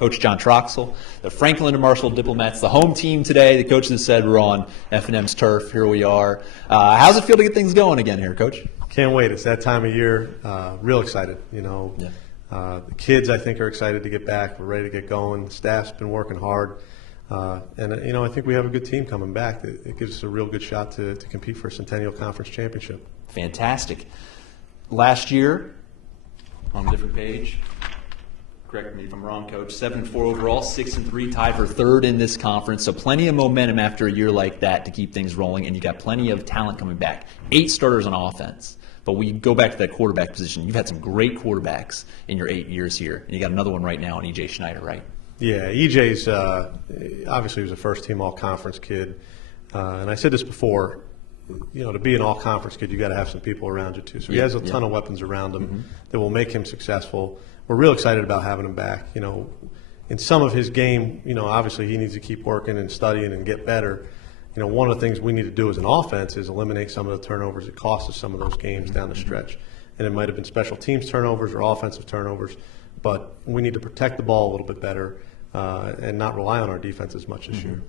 Coach John Troxell, the Franklin and Marshall Diplomats, the home team today. The coaches said we're on F&M's turf. Here we are. How's it feel to get things going again here, Coach? Can't wait. It's that time of year. Real excited. The kids, I think, are excited to get back. We're ready to get going. The staff's been working hard. I think we have a good team coming back. It gives us a real good shot to compete for a Centennial Conference championship. Fantastic. Last year, on a different page, correct me if I'm wrong, Coach, 7-4 overall, 6-3, tied for third in this conference. So plenty of momentum after a year like that to keep things rolling, and you got plenty of talent coming back. 8 starters on offense. But we go back to that quarterback position. You've had some great quarterbacks in your 8 years here, and you got another one right now on E.J. Schneider, right? Yeah, EJ's obviously he was a first-team all-conference kid, and I said this before. To be an all-conference kid, you got to have some people around you too. So he has a ton of weapons around him that will make him successful. We're real excited about having him back. In some of his game, obviously he needs to keep working and studying and get better. One of the things we need to do as an offense is eliminate some of the turnovers that cost us some of those games down the stretch. And it might have been special teams turnovers or offensive turnovers, but we need to protect the ball a little bit better and not rely on our defense as much this year.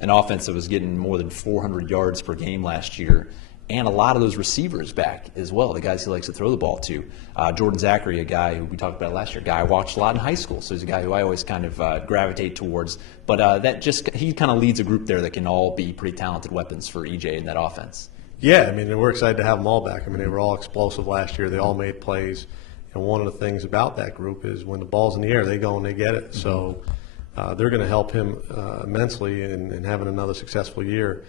An offense that was getting more than 400 yards per game last year, and a lot of those receivers back as well, the guys he likes to throw the ball to. Jordan Zachary, a guy who we talked about last year, a guy I watched a lot in high school, so he's a guy who I always kind of gravitate towards. But he kind of leads a group there that can all be pretty talented weapons for EJ in that offense. Yeah, we're excited to have them all back. They were all explosive last year. They all made plays. And one of the things about that group is when the ball's in the air, they go and they get it. So they're going to help him immensely in having another successful year.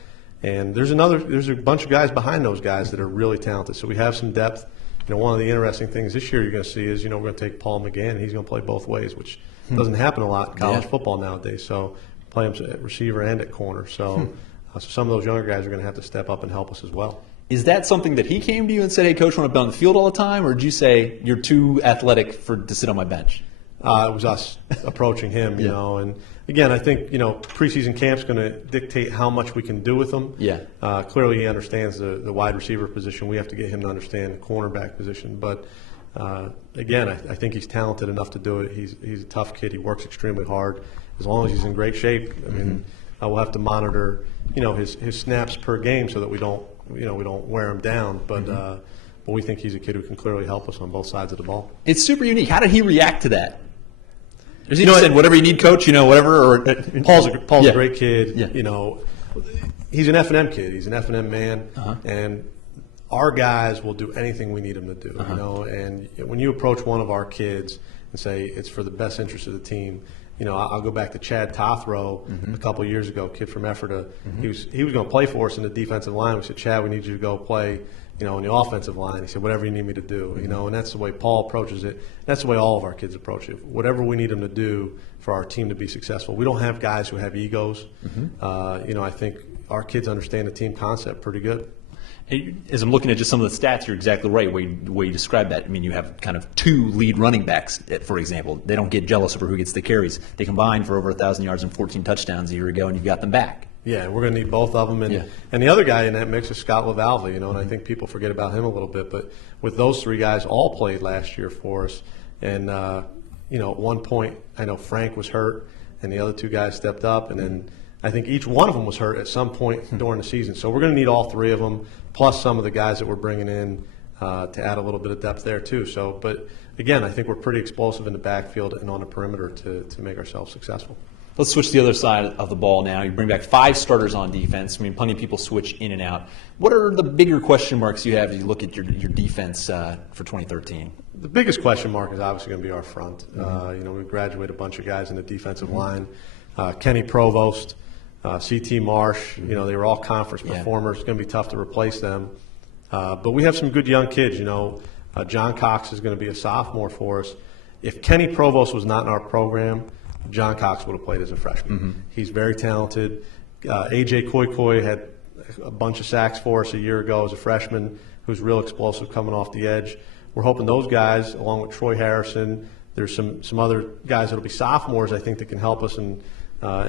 And there's a bunch of guys behind those guys that are really talented. So we have some depth. One of the interesting things this year you're going to see is, we're going to take Paul McGann, and he's going to play both ways, which doesn't happen a lot in college football nowadays. So play him at receiver and at corner. So, some of those younger guys are going to have to step up and help us as well. Is that something that he came to you and said, hey, Coach, I want to be on the field all the time? Or did you say, you're too athletic to sit on my bench? It was us approaching him, and again, I think, preseason camp's going to dictate how much we can do with him. Yeah. Clearly he understands the wide receiver position. We have to get him to understand the cornerback position. But, again, I think he's talented enough to do it. He's a tough kid. He works extremely hard. As long as he's in great shape, we'll have to monitor, his snaps per game so that we don't wear him down. But we think he's a kid who can clearly help us on both sides of the ball. It's super unique. How did he react to that? Has he just said, whatever you need, Coach, whatever? Or Paul's a great kid. Yeah. He's an F&M kid. He's an F&M man. And our guys will do anything we need them to do. And when you approach one of our kids and say it's for the best interest of the team, I'll go back to Chad Tothrow a couple of years ago, kid from Ephrata. He was going to play for us in the defensive line. We said, Chad, we need you to go play in the offensive line. He said, whatever you need me to do, and that's the way Paul approaches it. That's the way all of our kids approach it. Whatever we need them to do for our team to be successful. We don't have guys who have egos. I think our kids understand the team concept pretty good. As I'm looking at just some of the stats, you're exactly right the way you describe that. You have kind of 2 lead running backs, for example. They don't get jealous over who gets the carries. They combined for over 1,000 yards and 14 touchdowns a year ago, and you've got them back. Yeah, we're going to need both of them. And the other guy in that mix is Scott LaValve, and I think people forget about him a little bit. But with those 3 guys all played last year for us. And, at one point, I know Frank was hurt, and the other 2 guys stepped up. And then I think each one of them was hurt at some point during the season. So we're going to need all 3 of them, plus some of the guys that we're bringing in to add a little bit of depth there too. So, but again, I think we're pretty explosive in the backfield and on the perimeter to make ourselves successful. Let's switch to the other side of the ball now. You bring back 5 starters on defense. Plenty of people switch in and out. What are the bigger question marks you have as you look at your defense for 2013? The biggest question mark is obviously going to be our front. We graduate a bunch of guys in the defensive line. Kenny Provost, C.T. Marsh, they were all conference performers. It's going to be tough to replace them. But we have some good young kids. John Cox is going to be a sophomore for us. If Kenny Provost was not in our program, John Cox would have played as a freshman. He's very talented. A.J. Koikoi had a bunch of sacks for us a year ago as a freshman, who's real explosive coming off the edge. We're hoping those guys, along with Troy Harrison, there's some other guys that will be sophomores, I think, that can help us, and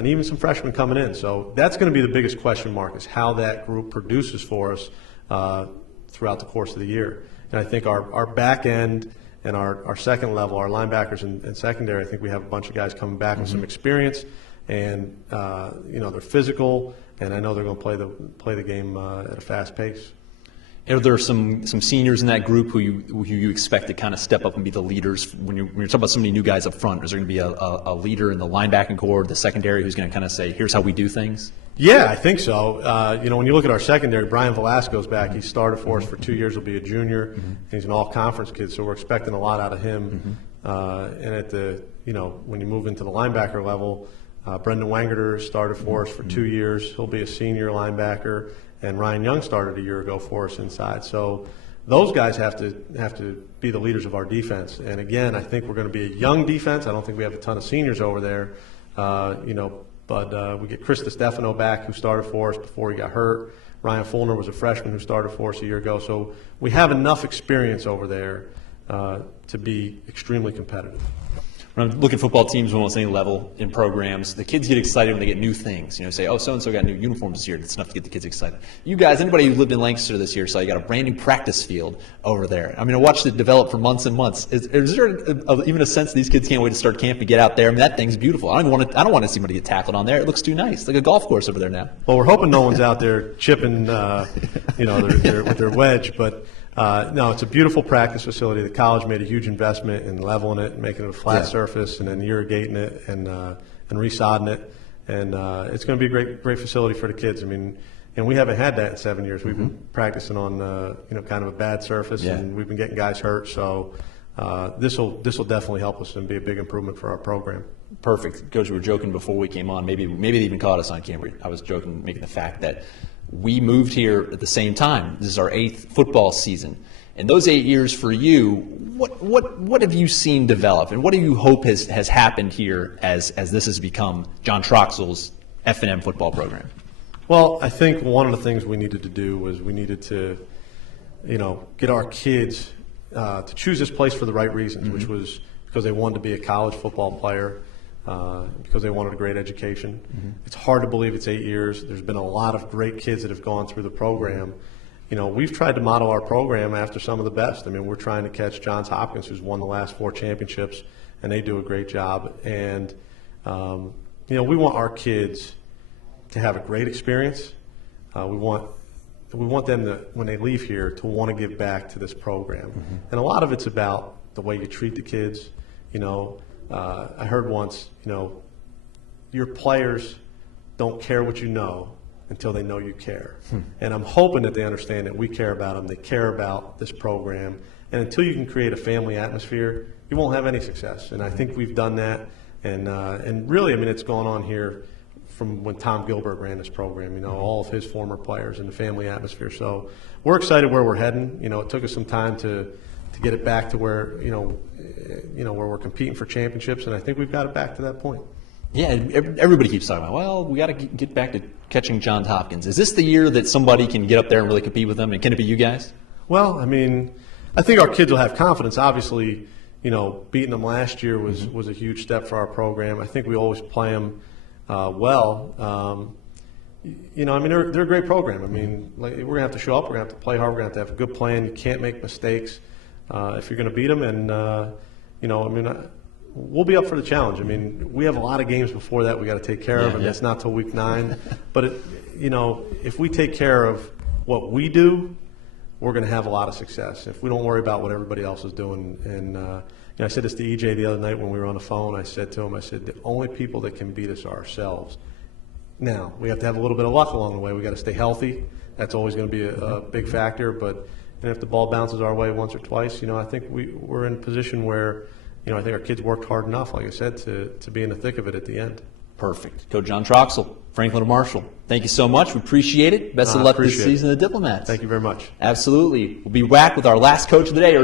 even some freshmen coming in. So that's going to be the biggest question mark, is how that group produces for us throughout the course of the year. And I think our back end And our second level, our linebackers and secondary, I think we have a bunch of guys coming back with some experience, and they're physical, and I know they're going to play the game at a fast pace. Are there some seniors in that group who you expect to kind of step up and be the leaders when you're talking about so many new guys up front? Is there going to be a leader in the linebacking core, the secondary, who's going to kind of say, here's how we do things? Yeah, I think so. When you look at our secondary, Brian Velasco's back. He started for us for 2 years. He'll be a junior. And he's an all-conference kid, so we're expecting a lot out of him. And at when you move into the linebacker level, Brendan Wangerter started for us for 2 years. He'll be a senior linebacker. And Ryan Young started a year ago for us inside. So those guys have to be the leaders of our defense. And again, I think we're going to be a young defense. I don't think we have a ton of seniors over there, but we get Chris DiStefano back, who started for us before he got hurt. Ryan Fulner was a freshman who started for us a year ago. So we have enough experience over there to be extremely competitive. When I'm looking at football teams almost any level in programs, the kids get excited when they get new things. Say, oh, so-and-so got new uniforms this year. That's enough to get the kids excited. You guys, anybody who lived in Lancaster this year, saw you got a brand new practice field over there. I watched it develop for months and months. Is there even a sense these kids can't wait to start camp and get out there? That thing's beautiful. I don't want to see somebody get tackled on there. It looks too nice. It's like a golf course over there now. Well, we're hoping no one's out there chipping, with their wedge, but. No, it's a beautiful practice facility. The college made a huge investment in leveling it and making it a flat surface, and then irrigating it and resodding it. And it's going to be a great facility for the kids. And we haven't had that in 7 years. We've been practicing on kind of a bad surface, and we've been getting guys hurt. So this will definitely help us and be a big improvement for our program. Perfect. Coach, we were joking before we came on. Maybe they even caught us on camera. I was joking, making the fact that we moved here at the same time. This is our 8th football season. In those 8 years for you, what have you seen develop, and what do you hope has happened here as this has become John Troxell's F&M football program? Well, I think one of the things we needed to do was we needed to, get our kids to choose this place for the right reasons, which was because they wanted to be a college football player. Because they wanted a great education. It's hard to believe it's 8 years. There's been a lot of great kids that have gone through the program. We've tried to model our program after some of the best. We're trying to catch Johns Hopkins, who's won the last 4 championships, and they do a great job. And, we want our kids to have a great experience. We want them to, when they leave here, to want to give back to this program. And a lot of it's about the way you treat the kids, I heard once, your players don't care what you know until they know you care. And I'm hoping that they understand that we care about them, they care about this program. And until you can create a family atmosphere, you won't have any success. And I think we've done that. And really, it's gone on here from when Tom Gilbert ran this program, all of his former players and the family atmosphere. So we're excited where we're heading. It took us some time to get it back to where, where we're competing for championships, and I think we've got it back to that point. Yeah, everybody keeps talking about, well, we got to get back to catching Johns Hopkins. Is this the year that somebody can get up there and really compete with them, and can it be you guys? Well, I think our kids will have confidence. Obviously, beating them last year was a huge step for our program. I think we always play them well. They're a great program. We're going to have to show up. We're going to have to play hard. We're going to have a good plan. You can't make mistakes if you're going to beat them. And, we'll be up for the challenge. We have a lot of games before that we got to take care of, and that's not till week 9. But, if we take care of what we do, we're going to have a lot of success. If we don't worry about what everybody else is doing. And, I said this to EJ the other night when we were on the phone. I said to him, the only people that can beat us are ourselves. Now, we have to have a little bit of luck along the way. We got to stay healthy. That's always going to be a big factor. But if the ball bounces our way once or twice, I think we're in a position where, I think our kids worked hard enough, like I said, to be in the thick of it at the end. Perfect. Coach John Troxell, Franklin and Marshall, thank you so much. We appreciate it. Best of luck this season of the Diplomats. Thank you very much. Absolutely. We'll be back with our last coach of the day.